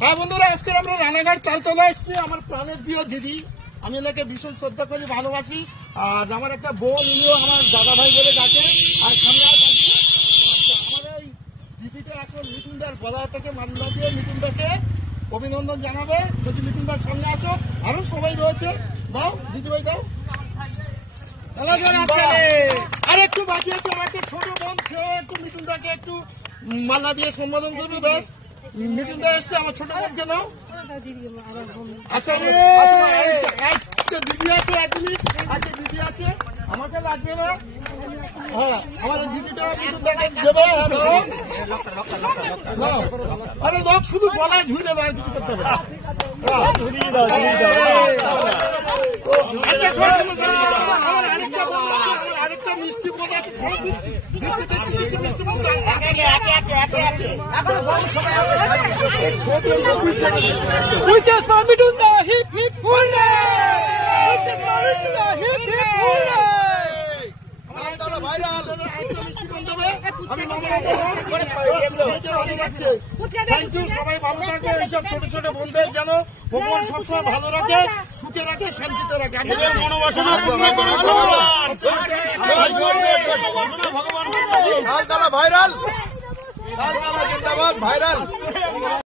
হ্যাঁ বন্ধুরা, আজকে আমরা রানাঘাট তালতলা এসেছি। আমার প্রাণের প্রিয় দিদি, আমি এনাকে ভীষণ শ্রদ্ধা করি, ভালোবাসি। আর আমার একটা বোন, ইনিও আমার দাদা ভাই বলে ডাকে। আর সামনে আমাদের এই দিদিটা এখন মিঠুনদার গলা থেকে মাল্লা দিয়ে মিঠুনদাকে অভিনন্দন জানাবে। যদি মিঠুনদার সামনে আছো, আরো সবাই রয়েছে, দাও দিদিভাই দাও। আর একটু বাকি আছে, আমার একটা ছোট বোন, সেও একটু মিঠুনদাকে একটু মাল্লা দিয়ে সম্বোধন করবে। ব্যাস, মিঠুনদা এসছে, আমার ছোট বোনকে নাও। আচ্ছা, একটা দিদি আছে, এক মিনিট, একটা দিদি আছে, আমাকে লাগবে না। হ্যাঁ, আমার দিদিটা মিঠুনদাকে দেবে। আরে লোক শুধু গলায় ঝুলে দেয়, কিছু করতে হবে। আমার আরেকটা মিষ্টি বোন আছে, মিষ্টি বোন সবাই ভালো থাকে। এইসব ছোট ছোট বোনদের যেন ভগবান সবসময় ভালো রাখে, সুখে রাখে, শান্তিতে রাখে। ভাইরাল জিন্দাবাদ ভাইরাল।